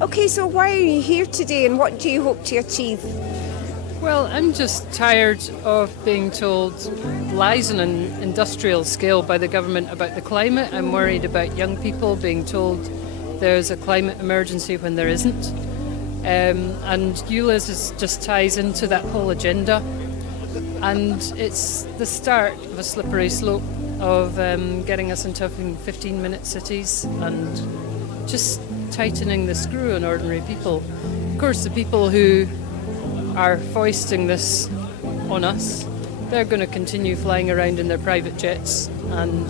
Okay, so why are you here today and what do you hope to achieve? Well, I'm just tired of being told lies on an industrial scale by the government about the climate. I'm worried about young people being told there's a climate emergency when there isn't. And ULEZ just ties into that whole agenda. And it's the start of a slippery slope of getting us into 15-minute cities and just tightening the screw on ordinary people. Of course, the people who are foisting this on us, they're going to continue flying around in their private jets and,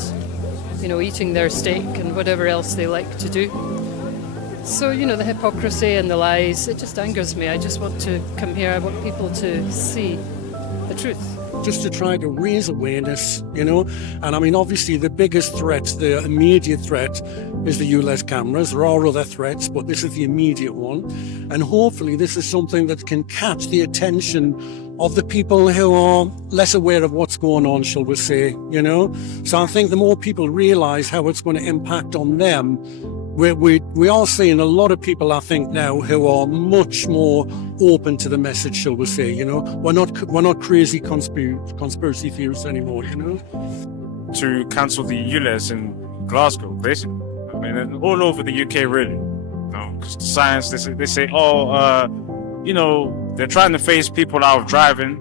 eating their steak and whatever else they like to do. So, the hypocrisy and the lies, it just angers me. I just want to come here, I want people to see the truth. Just to try to raise awareness, and I mean, obviously the biggest threat, the immediate threat is the ULEZ cameras. There are other threats, but this is the immediate one. And hopefully this is something that can catch the attention of the people who are less aware of what's going on, shall we say, So I think the more people realize how it's going to impact on them, we are seeing a lot of people, I think, now who are much more open to the message, shall we say, We're not crazy conspiracy theorists anymore, To cancel the ULEZ in Glasgow, basically. I mean, and all over the UK, really. Because the science, they say, they're trying to phase people out of driving.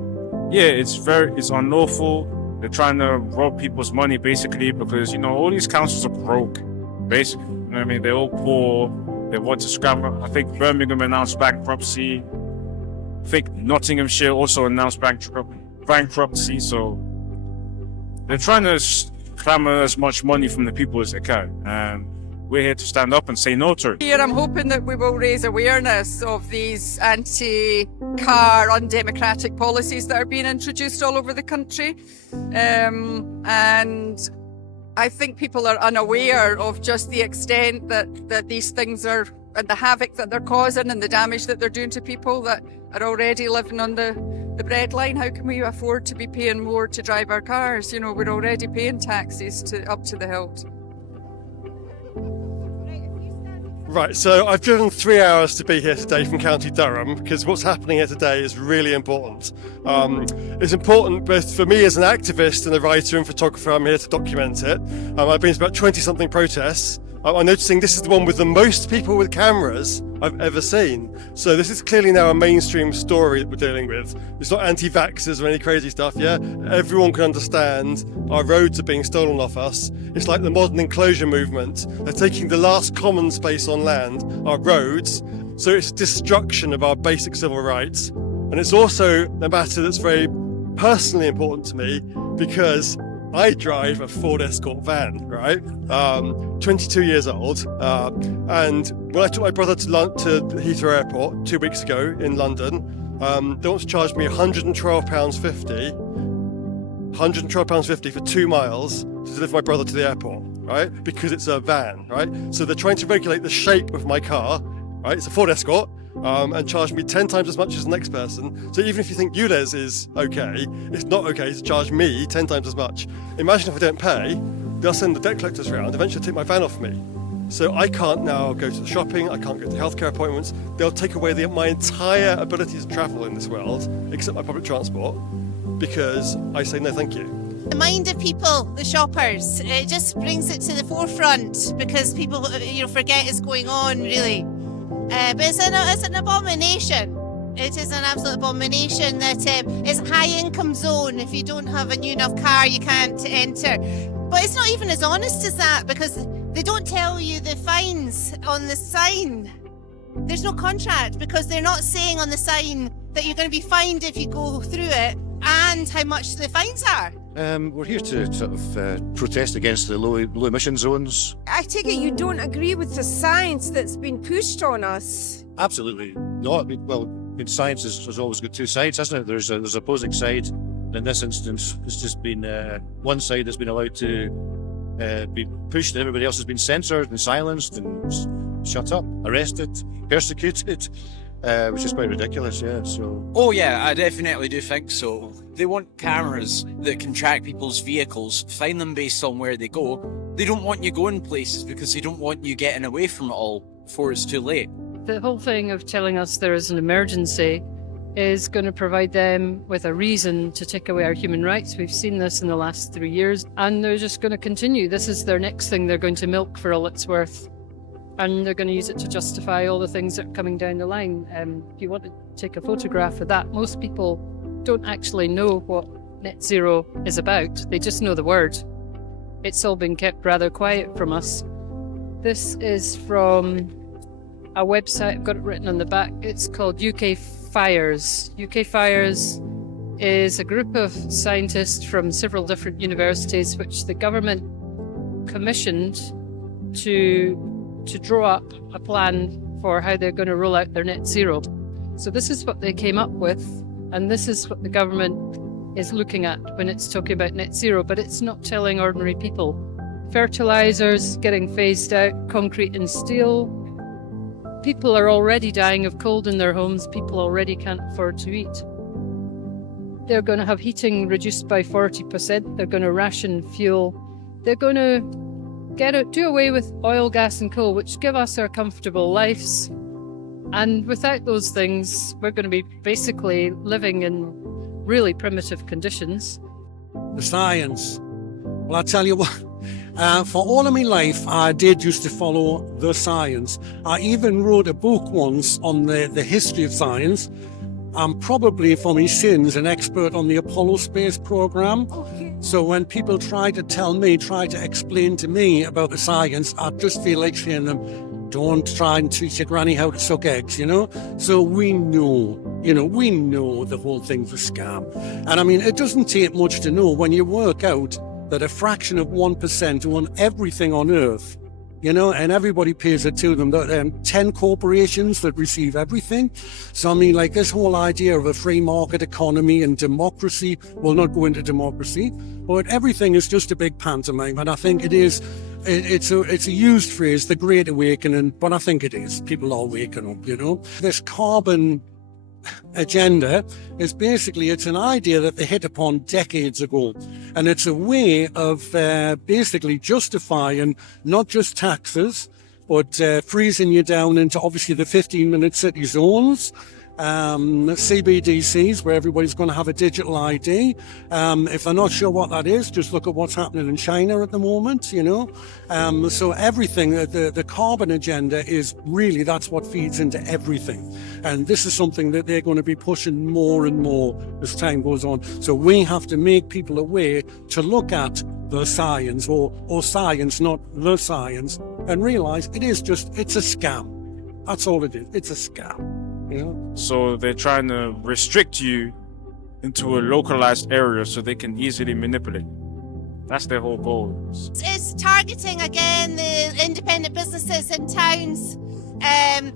Yeah, it's unlawful. They're trying to rob people's money, basically, because, all these councils are broke, basically. I mean, they're all poor. They want to scramble. I think Birmingham announced bankruptcy. I think Nottinghamshire also announced bankruptcy. So they're trying to clamour as much money from the people as they can. And we're here to stand up and say no to it. Here I'm hoping that we will raise awareness of these anti-car, undemocratic policies that are being introduced all over the country. And I think people are unaware of just the extent that these things are, and the havoc that they're causing and the damage that they're doing to people that are already living on the breadline. How can we afford to be paying more to drive our cars? We're already paying taxes up to the hilt. Right, so I've driven 3 hours to be here today from County Durham because what's happening here today is really important. It's important both for me as an activist and a writer and photographer. I'm here to document it. I've been to about 20-something protests. I'm noticing this is the one with the most people with cameras I've ever seen. So this is clearly now a mainstream story that we're dealing with. It's not anti-vaxxers or any crazy stuff, yeah? Everyone can understand our roads are being stolen off us. It's like the modern enclosure movement. They're taking the last common space on land, our roads. So it's destruction of our basic civil rights. And it's also a matter that's very personally important to me because I drive a Ford Escort van, right? 22 years old. And when I took my brother to Heathrow Airport 2 weeks ago in London, they want to charge me £112.50 for 2 miles to deliver my brother to the airport, right? Because it's a van, right? So they're trying to regulate the shape of my car, right? It's a Ford Escort. And charge me 10 times as much as the next person. So even if you think ULEZ is okay, it's not okay to charge me 10 times as much. Imagine if I don't pay, they'll send the debt collectors around, eventually take my van off me. So I can't now go to the shopping, I can't go to healthcare appointments. They'll take away my entire ability to travel in this world, except my public transport, because I say no thank you. The mind of people, the shoppers, it just brings it to the forefront because people forget it's going on, really. But it's an abomination. It is an absolute abomination that it's a high-income zone. If you don't have a new enough car, you can't enter. But it's not even as honest as that because they don't tell you the fines on the sign. There's no contract because they're not saying on the sign that you're going to be fined if you go through it and how much the fines are. We're here to sort of protest against the low emission zones. I take it you don't agree with the science that's been pushed on us? Absolutely not. Science has always got two sides, hasn't it? There's opposing side. In this instance, it's just been one side that's been allowed to be pushed, and everybody else has been censored and silenced and shut up, arrested, persecuted. Which is quite ridiculous, yeah. So. Oh yeah, I definitely do think so. They want cameras that can track people's vehicles, find them based on where they go. They don't want you going places because they don't want you getting away from it all before it's too late. the whole thing of telling us there is an emergency is going to provide them with a reason to take away our human rights. We've seen this in the last 3 years, and they're just going to continue. This is their next thing they're going to milk for all it's worth. And they're going to use it to justify all the things that are coming down the line. If you want to take a photograph of that, most people don't actually know what net zero is about. They just know the word. It's all been kept rather quiet from us. This is from a website, I've got it written on the back. It's called UK Fires. UK Fires is a group of scientists from several different universities which the government commissioned to draw up a plan for how they're going to roll out their net zero. So this is what they came up with, and this is what the government is looking at when it's talking about net zero, but it's not telling ordinary people. Fertilizers getting phased out, concrete and steel. People are already dying of cold in their homes. People already can't afford to eat. They're going to have heating reduced by 40%. They're going to ration fuel. They're going to do away with oil, gas and coal, which give us our comfortable lives. And without those things, we're going to be basically living in really primitive conditions. The science. Well, I tell you what, for all of my life, I did used to follow the science. I even wrote a book once on the history of science. I'm probably, for my sins, an expert on the Apollo space program. So when people try to explain to me about the science, I just feel like saying to them, don't try and teach your granny how to suck eggs, you know? So we know the whole thing's a scam. And I mean, it doesn't take much to know when you work out that a fraction of 1% own everything on Earth, you know, and everybody pays it to them. 10 corporations that receive everything. So, I mean, like this whole idea of a free market economy and democracy, we'll not go into democracy, but everything is just a big pantomime. And I think it is, it's a used phrase, the Great Awakening, but I think it is. People are waking up, you know. This carbon agenda is basically, it's an idea that they hit upon decades ago, and it's a way of basically justifying not just taxes but freezing you down into obviously the 15-minute city zones, CBDCs where everybody's going to have a digital ID. If they're not sure what that is, just look at what's happening in China at the moment, you know. So everything, the carbon agenda is really, that's what feeds into everything. And this is something that they're going to be pushing more and more as time goes on. So we have to make people aware to look at the science or science, not the science, and realize it's a scam. That's all it is. It's a scam. Yeah. So they're trying to restrict you into a localized area so they can easily manipulate. That's their whole goal. It's targeting, again, the independent businesses in towns.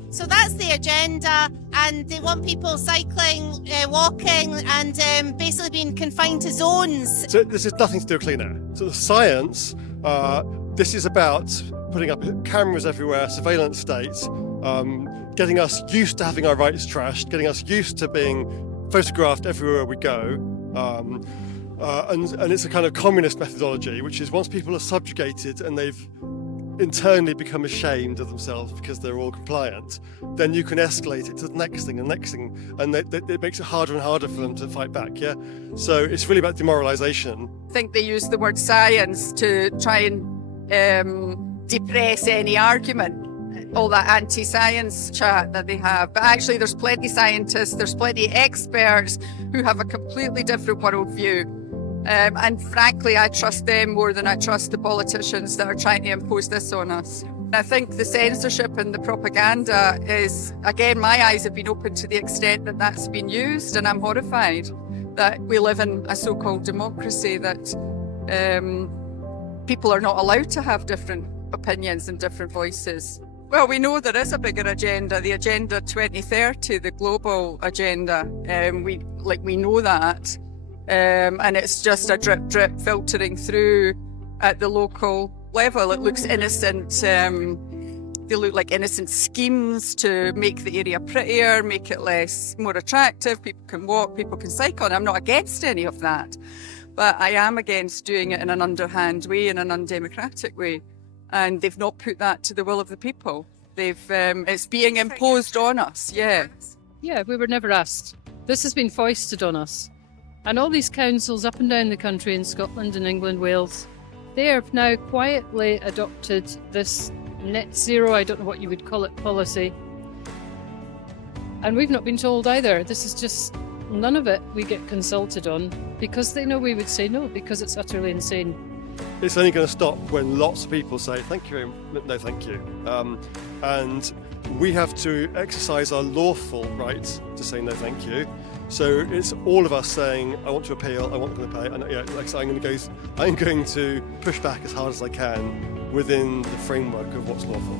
So that's the agenda, and they want people cycling, walking, and basically being confined to zones. So this has nothing to do with clean air. So the science, this is about putting up cameras everywhere, surveillance states, getting us used to having our rights trashed, getting us used to being photographed everywhere we go. And it's a kind of communist methodology, which is once people are subjugated and they've internally become ashamed of themselves because they're all compliant, then you can escalate it to the next thing, and it makes it harder and harder for them to fight back, yeah? So it's really about demoralisation. I think they use the word science to try and depress any argument, all that anti-science chat that they have. But actually there's plenty scientists, there's plenty experts who have a completely different worldview. And frankly, I trust them more than I trust the politicians that are trying to impose this on us. I think the censorship and the propaganda is, again, my eyes have been opened to the extent that that's been used, and I'm horrified that we live in a so-called democracy, that people are not allowed to have different opinions and different voices. Well, we know there is a bigger agenda, the Agenda 2030, the global agenda. We know that. And it's just a drip filtering through at the local level. It looks innocent. They look like innocent schemes to make the area prettier, make it more attractive. People can walk, people can cycle. And I'm not against any of that, but I am against doing it in an underhand way, in an undemocratic way. And they've not put that to the will of the people. It's being imposed on us. Yeah. Yeah, we were never asked. This has been foisted on us. And all these councils up and down the country in Scotland and England, Wales, they have now quietly adopted this net zero, I don't know what you would call it, policy. And we've not been told either. This is just none of it we get consulted on because they know we would say no, because it's utterly insane. It's only going to stop when lots of people say thank you, no thank you. And we have to exercise our lawful right to say no thank you. So it's all of us saying, I want to appeal, I want to pay, and yeah, like I say, I'm going to push back as hard as I can within the framework of what's lawful.